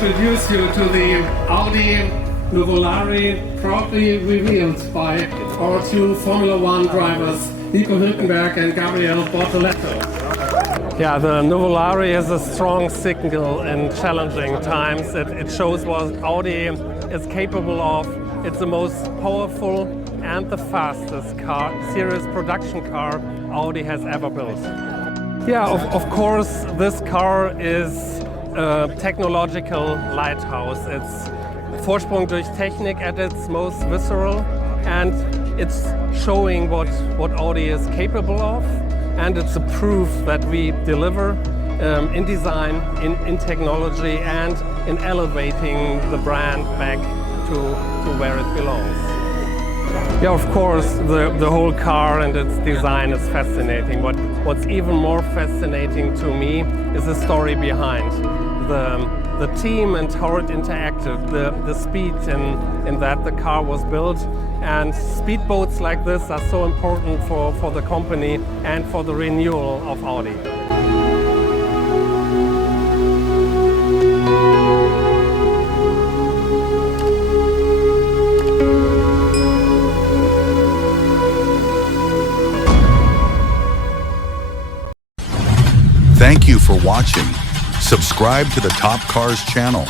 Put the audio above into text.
introduce you to the Audi Nuvolari, proudly revealed by our two Formula One drivers, Nico Hülkenberg and Gabriel Bortoletto. Yeah, the Nuvolari is a strong signal in challenging times. It shows what Audi is capable of. It's the most powerful and the fastest car, series production car Audi has ever built. Yeah, of course, this car is a technological lighthouse. It's Vorsprung durch Technik at its most visceral, and it's showing what Audi is capable of, and it's a proof that we deliver in design, in technology, and in elevating the brand back to where it belongs. Yeah, of course, the whole car and its design is fascinating. What's even more fascinating to me is the story behind the team and how it interacted, the speed in that the car was built. And speedboats like this are so important for the company and for the renewal of Audi. Thank you for watching. Subscribe to the Top Cars channel.